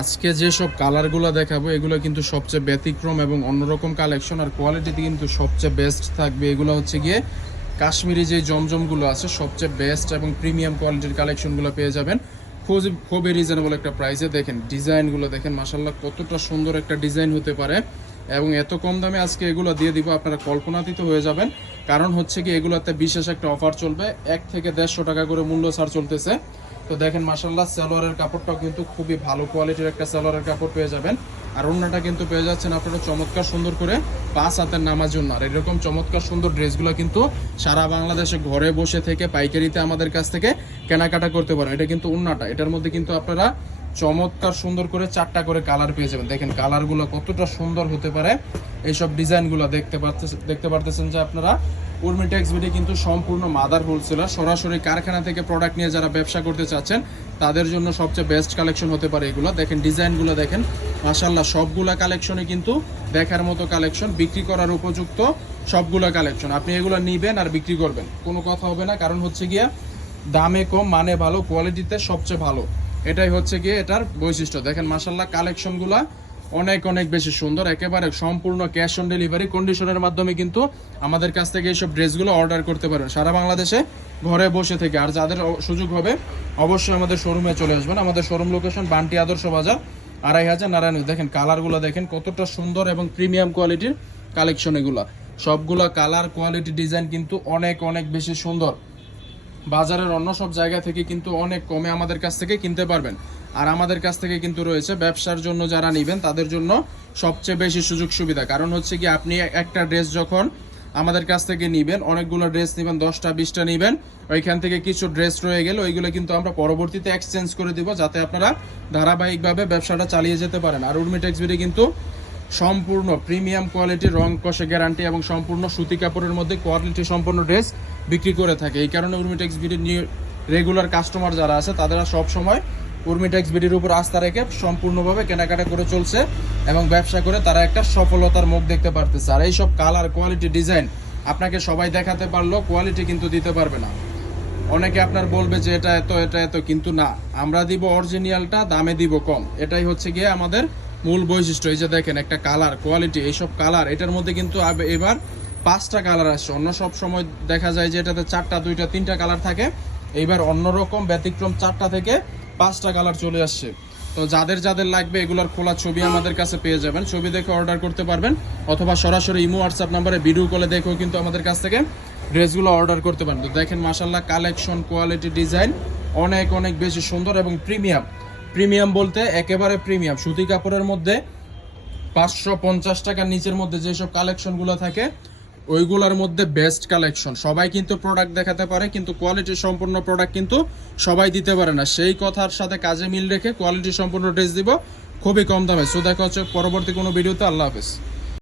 আজকে যেসব কালারগুলো দেখাবো এগুলো কিন্তু সবচেয়ে ব্যতিক্রম এবং অন্যরকম কালেকশন, আর কোয়ালিটিতে কিন্তু সবচেয়ে বেস্ট থাকবে। এগুলো হচ্ছে গিয়ে কাশ্মীরি যে জমজমগুলো আছে সবচেয়ে বেস্ট এবং প্রিমিয়াম কোয়ালিটির কালেকশনগুলো পেয়ে যাবেন খুবই রিজনেবল একটা প্রাইসে। দেখেন ডিজাইনগুলো দেখেন, মাসাল্লাহ কতটা সুন্দর একটা ডিজাইন হতে পারে এবং এত কম দামে আজকে এগুলো দিয়ে দিব, আপনারা কল্পনাতীত হয়ে যাবেন। কারণ হচ্ছে কি এগুলোতে বিশেষ একটা অফার চলবে, 1 থেকে 150 টাকা করে মূল্য ছাড় চলতেছে। তো দেখেন মাশাআল্লাহ সালোয়ারের কাপড়টাও কিন্তু খুবই ভালো কোয়ালিটির একটা সালোয়ারের কাপড় পেয়ে যাবেন। আর ওড়নাটা কিন্তু পেয়ে যাচ্ছেন আপনারা চমৎকার সুন্দর করে 5 হাতের নামার জন্য। আর এরকম চমৎকার সুন্দর ড্রেসগুলো কিন্তু সারা বাংলাদেশে ঘরে বসে থেকে পাইকারিতে আমাদের কাছ থেকে কেনাকাটা করতে পারেন। এটা কিন্তু ওড়নাটা, এটার মধ্যে কিন্তু আপনারা চমৎকার সুন্দর করে 4টা করে কালার পেয়ে যাবেন। দেখেন কালারগুলো কতটা সুন্দর হতে পারে, এইসব ডিজাইনগুলো দেখতে পারতেছেন যে আপনারা। উর্মিটেক্স বিডি কিন্তু সম্পূর্ণ মাদার হোলসেলার, সরাসরি কারখানা থেকে প্রোডাক্ট নিয়ে যারা ব্যবসা করতে চাচ্ছেন তাদের জন্য সবচেয়ে বেস্ট কালেকশন হতে পারে এগুলো। দেখেন ডিজাইনগুলো দেখেন, মাশাআল্লাহ সবগুলা কালেকশনে কিন্তু দেখার মতো কালেকশন, বিক্রি করার উপযুক্ত সবগুলা কালেকশন। আপনি এগুলো নিবেন আর বিক্রি করবেন, কোনো কথা হবে না। কারণ হচ্ছে গিয়া দামে কম, মানে ভালো, কোয়ালিটিতে সবচেয়ে ভালো, এটাই হচ্ছে গিয়ে এটার বৈশিষ্ট্য। দেখেন মাশাআল্লাহ কালেকশনগুলা অনেক বেশি সুন্দর, একেবারে সম্পূর্ণ ক্যাশ অন ডেলিভারি কন্ডিশনের মাধ্যমে কিন্তু আমাদের কাছ থেকে এইসব ড্রেসগুলো অর্ডার করতে পারেন সারা বাংলাদেশে ঘরে বসে থেকে। আর যাদের সুযোগ হবে অবশ্যই আমাদের শোরুমে চলে আসবেন। আমাদের শোরুম লোকেশন বান্টি আদর্শ বাজার, 2500 নারায়ণগঞ্জ। দেখেন কালারগুলো দেখেন কতটা সুন্দর এবং প্রিমিয়াম কোয়ালিটির কালেকশন এগুলা। সবগুলা কালার কোয়ালিটি ডিজাইন কিন্তু অনেক বেশি সুন্দর। বাজারের অন্য সব জায়গা থেকে কিন্তু অনেক কমে আমাদের কাছ থেকে কিনতে পারবেন। আর আমাদের কাছ থেকে কিন্তু রয়েছে ব্যবসার জন্য যারা নেবেন তাদের জন্য সবচেয়ে বেশি সুযোগ সুবিধা। কারণ হচ্ছে কি আপনি একটা ড্রেস যখন আমাদের কাছ থেকে নেবেন, অনেকগুলো ড্রেস নেবেন, 10টা 20টা নেবেন, ওইখান থেকে কিছু ড্রেস রয়ে গেলে ওইগুলো কিন্তু আমরা পরবর্তীতে এক্সচেঞ্জ করে দিব, যাতে আপনারা ধারাবাহিকভাবে ব্যবসাটা চালিয়ে যেতে পারেন। আর উর্মিটেক্স বিডি কিন্তু সম্পূর্ণ প্রিমিয়াম কোয়ালিটির রং কষে গ্যারান্টি এবং সম্পূর্ণ সুতি কাপড়ের মধ্যে কোয়ালিটি সম্পূর্ণ ড্রেস বিক্রি করে থাকে। এই কারণে উর্মিটেক্স বিডির রেগুলার কাস্টমার যারা আছে তারা সব সময় উর্মিটেক্স বিডির উপর আস্থা রেখে সম্পূর্ণভাবে কেনাকাটা করে চলছে এবং ব্যবসা করে তারা একটা সফলতার মুখ দেখতে পারতেছে। আর এইসব কালার কোয়ালিটি ডিজাইন আপনাকে সবাই দেখাতে পারলেও কোয়ালিটি কিন্তু দিতে পারবে না। অনেকে আপনার বলবে যে এটা এত, কিন্তু না, আমরা দিব অরিজিনালটা, দামে দিব কম। এটাই হচ্ছে গিয়ে আমাদের মূল বৈশিষ্ট্য। এই যে দেখেন একটা কালার কোয়ালিটি, এইসব কালার, এটার মধ্যে কিন্তু এবার 5টা কালার আসছে। অন্য সব সময় দেখা যায় যে এটাতে 4টা 2টা 3টা কালার থাকে, এইবার অন্যরকম ব্যতিক্রম 4টা থেকে 5টা কালার চলে আসছে। তো যাদের লাগবে এগুলোর খোলা ছবি আমাদের কাছে পেয়ে যাবেন, ছবি দেখে অর্ডার করতে পারবেন, অথবা সরাসরি ইমো হোয়াটসঅ্যাপ নাম্বারে ভিডিও কলে দেখেও কিন্তু আমাদের কাছ থেকে ড্রেসগুলো অর্ডার করতে পারেন। তো দেখেন মাশাআল্লাহ কালেকশন কোয়ালিটি ডিজাইন অনেক বেশি সুন্দর এবং প্রিমিয়াম বলতে একেবারে প্রিমিয়াম। সুতি কাপড়ের মধ্যে 550 টাকার নিচের মধ্যে যেসব কালেকশনগুলো থাকে ওইগুলোর মধ্যে বেস্ট কালেকশন। সবাই কিন্তু প্রোডাক্ট দেখাতে পারে, কিন্তু কোয়ালিটি সম্পূর্ণ প্রোডাক্ট কিন্তু সবাই দিতে পারে না। সেই কথার সাথে কাজে মিল রেখে কোয়ালিটি সম্পূর্ণ ড্রেস দিব খুবই কম দামে। সো দেখা হচ্ছে পরবর্তী কোনো ভিডিওতে। আল্লাহ হাফেজ।